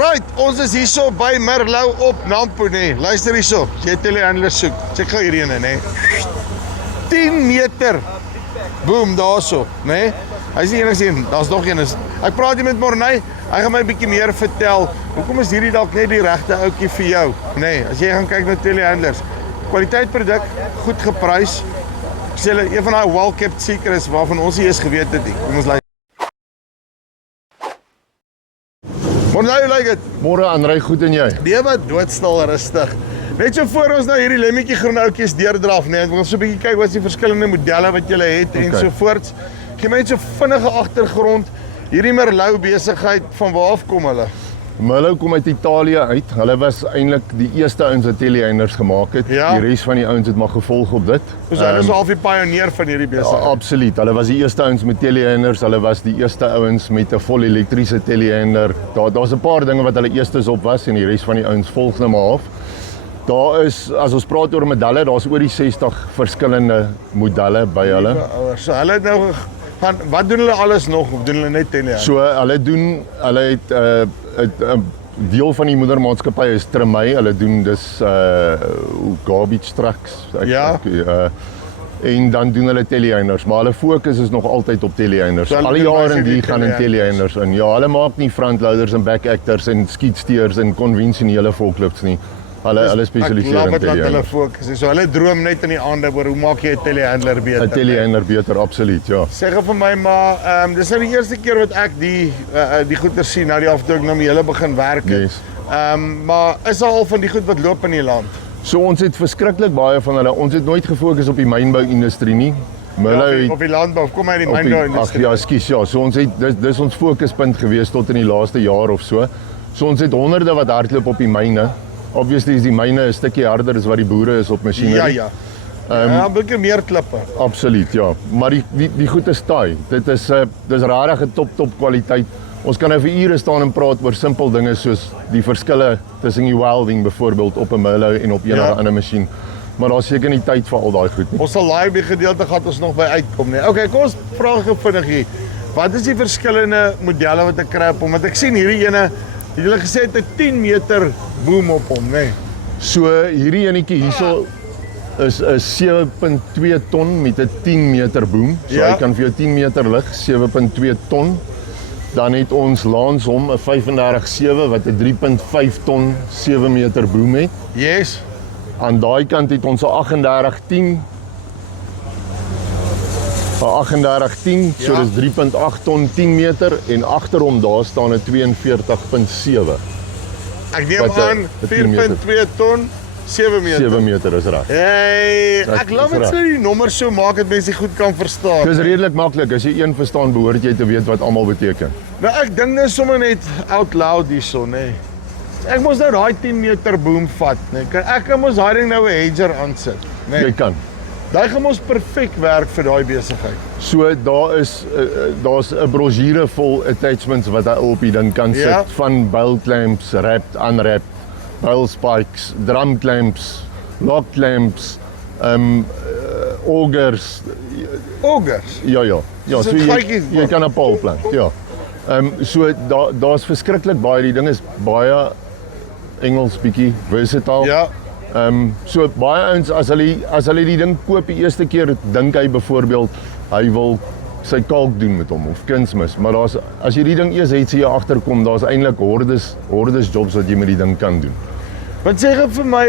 Right, ons is hierso by Merlou op Nampo, nee. Luister hierso, jy telehandler soek. Check gou hierdie ene, nee. 10 meter. Boom, daarso, nee. Hy is die enigste een, daar's nog een. Ek praat hier met Morney, hy gaan my 'n bietjie meer vertel. Hoekom is hierdie dalk net die regte ouetjie vir jou? Nee, as jy gaan kyk na telehandlers. Kwaliteit produk, goed geprys. Ek sê hulle, een van daai well-kept secrets waarvan ons nie eens geweet het nie. Kom ons luister. Morney, hoe lyk dit? Môre Andrei, goed en jy? Nee, wat doodstil rustig. Net so voor ons nou hierdie lemmetjie groen oudjies deurdraf, nee, ons wil so 'n bietjie kyk wat is die verskillende modelle wat julle het en so voorts. Gee my net so vinnige agtergrond. Hierdie Merlou besigheid, van waar af kom hulle? Merlou kom uit Italië uit. Hulle was eintlik die eerste ouens wat telehandlers gemaak het. Ja. Die res van die ouens het maar gevolg op dit. Dus hulle is half die pionier van hierdie besigheid. Absoluut. Hulle was die eerste ouens met telehandlers. Hulle was die eerste ouens met 'n vol elektriese telehander. Daar's 'n paar dinge wat hulle eerstes op was en die res van die ouens volg nou maar af. Daar is, as ons praat oor modelle, daar's oor die 60 verskillende modelle by hulle. So hulle het nou gaan, wat doen hulle alles nog of doen hulle net telehandler? So hulle het 'n deel van die moedermaatskappy is Tremay. Hulle doen dus garbage trucks. En dan doen hulle telehandlers, maar hulle fokus is nog altyd op telehanders. So al die jare en die gaan in telehanders in. Ja, hulle maak nie frontloaders en backactors en skietsteers en konvensionele forklifts nie. Hulle spesialiseer in telehandlers. Hulle telehanders. fokus. So hulle droom net in die aande oor hoe maak jy 'n telehandler beter? 'n telehander beter, absoluut, ja. Sê gou vir my maar, dis nou die eerste keer wat ek die goeie sien nou die af toe ek nou met julle begin werk het. Yes. Maar is al van die goed wat loop in die land? So ons het verskriklik baie van hulle. Ons het nooit gefokus op die mynbou-industrie nie. Op die landbou, kom maar in die mynbou-industrie. Ja, skus, ja. So ons het dis ons fokuspunt gewees tot in die laaste jaar of so. So ons het honderde wat hardloop op die myne. Obviously is die myne 'n stukkie harder as wat die boere is op masjinerie. Ja. Ja, 'n bietjie meer klippe. Absoluut, ja. Maar die goed is taai. Dis regtig 'n top kwaliteit. Ons kan nou vir ure staan en praat oor simpel dinge soos die verskille tussen die welding byvoorbeeld op 'n Merlou en op enige ander masjien. Maar daar's seker nie tyd vir al daai goed nie. Ons sal laai by gedeelte gaan ons nog by uitkom, nee. Okay, kom ons vra gou vinnig hier. Wat is die verskillende modelle wat ek kry op hom? Want ek sien hierdie ene, het julle gesê het 'n 10 meter boom op hom, nee. So hierdie enetjie hierso is 'n 7.2 ton met 'n 10 meter boom. So hy kan vir jou 10 meter lig, 7.2 ton. Dan het ons langs hom 'n 35/7 wat 'n 3.5 ton 7 meter boom het. Yes. Aan daai kant het ons 'n 3810. 'n 3810, so dis 3.8 ton 10 meter en agter hom daar staan 'n 42.7. Ek neem aan 4.2 ton 7 meter. 7 meter is reg. Hey, ek love dit so die nommers so maak dat mense goed kan verstaan. Dis redelik maklik. As jy een verstaan, behoort jy te weet wat almal beteken. Nou ek dink nou sommer net out loud hierso, nê. Ek moes nou daai 10 meter boom vat, nê. Ek kan mos daai ding nou 'n hedger aansit, nê. Jy kan. Daai gaan ons perfek werk vir daai besigheid. So daar's 'n brosjure vol attachments wat hy op die ding kan sit, van bail clamps, wrapped, unwrapped, bail spikes, drum clamps, lock clamps, augers. Augers? Ja, so jy kan 'n paal plant, ja. So daar's verskriklik baie, die ding is baie Engels bietjie versatile. Ja. So baie ouens as hulle die ding koop die eerste keer, dink hy byvoorbeeld hy wil sy kalk doen met hom of kunsmis, maar as jy die ding eers het, sê jy agterkom, daar's eintlik hordes jobs wat jy met die ding kan doen. Wat sê jy vir my,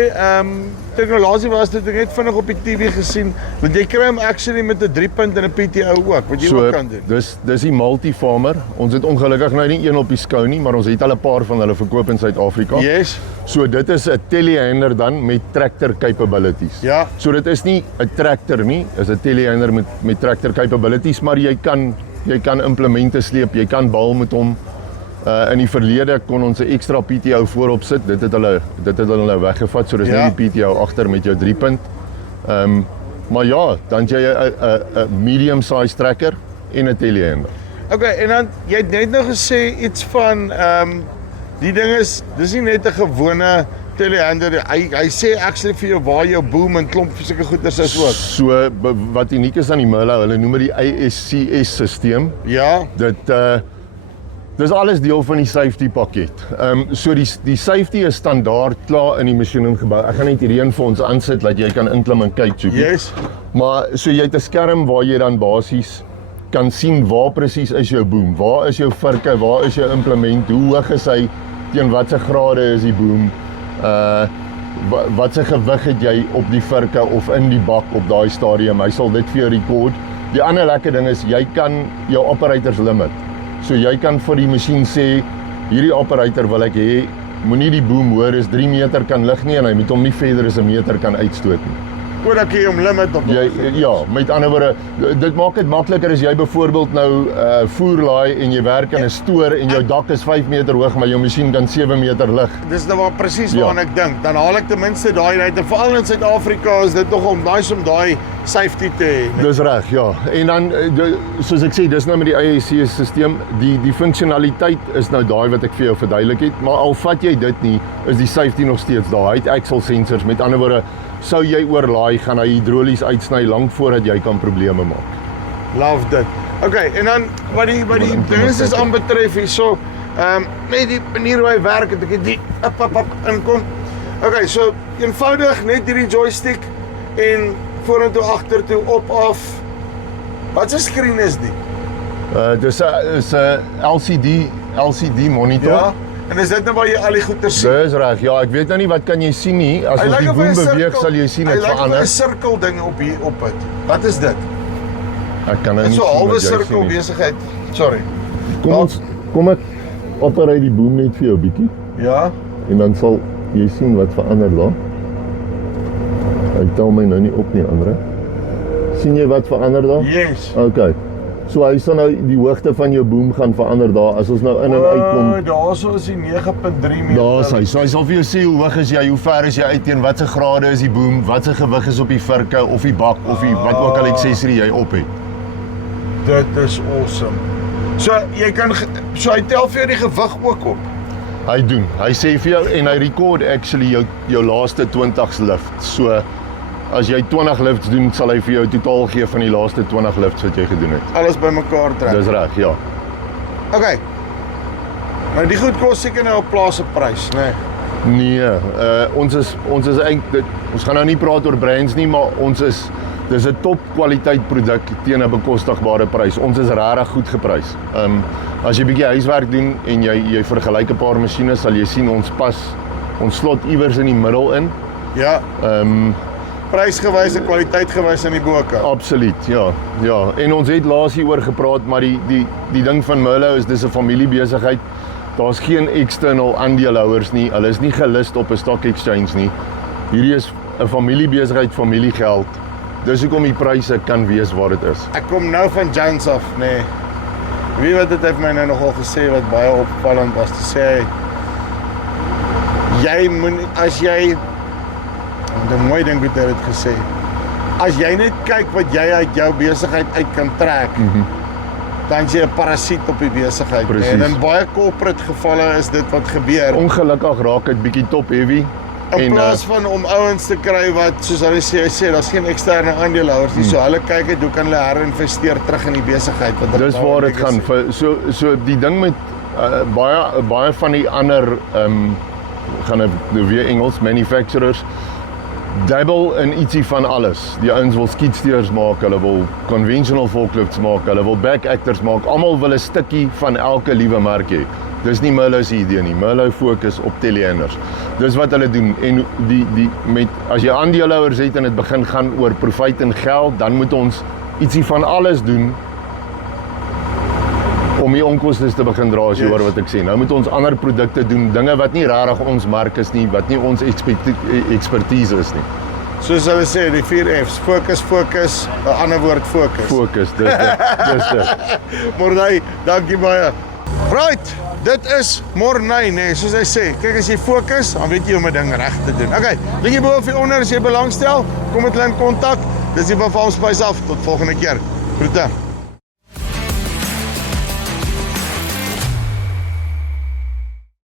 tegnologie was dit net vinnig op die TV gesien, want jy kry hom actually met 'n 3-punt en 'n PTO ook, wat jy ook kan doen. Dis die multi-farmer. Ons het ongelukkig nou nie een op die skou nie, maar ons het al 'n paar van hulle verkoop in Suid-Afrika. Yes. So dit is 'n telehander dan met tractor capabilities. Ja. So dit is nie 'n tractor nie, is 'n telehander met tractor capabilities, maar jy kan implemente sleep, jy kan bal met hom. In die verlede kon ons 'n ekstra PTO voorop sit. Dit het hulle nou weggevat, so dis net die PTO agter met jou 3-punt. Maar ja, dan jy 'n medium size tracker en 'n telehander. Okay, en dan jy het net nou gesê iets van die ding dis nie net 'n gewone telehander. Hy sê actually vir jou waar jou boom en klomp sulke goeders is ook. So wat uniek is aan die Merlou, hulle noem dit die ASCS-stelsel. Ja. Dis alles deel van die safety pakket. So die safety is standaard klaar in die masjien ingebou. Ek gaan net hierdie een vir ons aansit dat jy kan inklim en kyk, Joepie. Yes. Maar so jy het 'n skerm waar jy dan basies kan sien waar presies is jou boom, waar is jou virke, waar is jou implement, hoe hoog is hy, teen watse grade is die boom, watse gewig het jy op die virke of in die bak op daai stadium, hy sal dit vir jou rekord. Die ander lekker ding is, jy kan jou operators limit. So jy kan vir die masjien sê, hierdie operator wil ek hê, moenie die boom hoor is 3 meter kan lig nie en hy moet hom nie verder as 'n meter kan uitstoot nie. Voordat jy hom limit op. Ja, met ander woorde, dit maak dit makliker as jy byvoorbeeld nou voer laai en jy werk in 'n stoor en jou dak is 5 meter hoog, maar jou masjien kan 7 meter lig. Dis nou maar presies waaraan ek dink. Dan haal ek ten minste daai uit. En veral in Suid-Afrika is dit nog om daai safety te hê. Dis reg, ja. En dan soos ek sê, dis nou met die IAC-stelsel, die funksionaliteit is nou daai wat ek vir jou verduidelik het, maar al vat jy dit nie, is die safety nog steeds daar. Hy het axle sensors, met ander woorde, sou jy oorlaai, gaan hy hidrolies uitsny lank voordat jy kan probleme maak. Love dit. Okay, en dan wat die dinges is aanbetref hierso, net die manier hoe hy werk, het ek die up inkom. Okay, so eenvoudig net hierdie joystick en vorentoe, agtertoe, op, af. Wat 'n skerm is dit? Dis 'n LCD monitor. Ja. En is dit nou waar jy al die goeie sien? Dis reg. Ja, ek weet nou nie wat kan jy sien nie. As ons die boom beweeg, sal jy sien dit verander. Hy lyk 'n sirkel ding op hier op dit. Wat is dit? Ek kan nou nie sien. So 'n halwe sirkel nie. besigheid. Sorry. Kom ek operate die boom net vir jou bietjie. Ja. En dan sal jy sien wat verander daar. Hy tel my nou nie op nie, Andre. Sien jy wat verander daar? Yes. Okay. So hy sal nou die hoogte van jou boom gaan verander daar as ons nou in en uitkom. Daarso is die 9.3 meter. Daar's hy. So hy sal vir jou sê hoe hoog is jy, hoe ver is jy uit teen watse grade is die boom, watse gewig is op die virke of die bak of die wat ook al accessory jy op het. Dit is awesome. So jy kan hy tel vir jou die gewig ook op. Hy doen. Hy sê vir jou en hy record actually jou laaste 20 lift. So as jy 20 lifts doen, sal hy vir jou totaal gee van die laaste 20 lifts wat jy gedoen het. Alles bymekaar trek. Dis reg, ja. Okay. Maar die goed kos seker nou op plaas se prys, né? Nee, ons is eintlik ons gaan nou nie praat oor brands nie, maar dis 'n top kwaliteit produk teen 'n bekostigbare prys. Ons is regtig goed geprys. As jy bietjie huiswerk doen en jy vergelyk 'n paar masjiene, sal jy sien ons slot iewers in die middel in. Ja. Prysgewys en kwaliteitgewys aan die bokant. Absoluut, ja. En ons het laas hieroor gepraat, maar die ding van Merlot is dis 'n familiebesigheid. Daar's geen external aandeelhouers nie. Hulle is nie gelist op 'n stock exchange nie. Hierdie is 'n familiebesigheid, familiegeld. Dis hoekom die pryse kan wees waar dit is. Ek kom nou van Jones af, nee. Wie wat dit het my nou nogal gesê wat baie opvallend was, te sê jy moet as jy 'n mooi ding wat hy het gesê. As jy net kyk wat jy uit jou besigheid uit kan trek, dan is jy 'n parasiet op die besigheid. En in baie corporate gevalle is dit wat gebeur. Ongelukkig raak dit bietjie top heavy. In plaas van om ouens te kry wat, soos hulle sê, daar's geen eksterne aandeelhouers nie. So hulle kyk hoe kan hulle herinvesteer terug in die besigheid. Dis waar dit gaan. So die ding met baie van die ander gaan nou weer Engels manufacturers dabble in ietsie van alles. Die ouens wil skietsteers maak, hulle wil conventional forklifts maak, hulle wil back actors maak. Almal wil 'n stukkie van elke liewe merk hê. Dis nie Merlot se idee nie. Merlot fokus op telehandlers. Dis wat hulle doen. En as jy aandeelhouers het en dit begin gaan oor profit en geld, dan moet ons ietsie van alles doen om die onkoste te begin dra, as jy hoor wat ek sê. Nou moet ons ander produkte doen, dinge wat nie regtig ons mark is nie, wat nie ons expertise is nie. Soos hulle sê, die 4 F's, fokus, 'n ander woord fokus. Fokus, dis dit. Morney, dankie baie. Right, dit is Morney, nee, soos hy sê. Kyk, as jy fokus, dan weet jy hoe om 'n ding reg te doen. Okay, linkie bo of hier onder as jy belangstel, kom met hulle in kontak. Dis die van Farm Spice af. Tot volgende keer. Groete.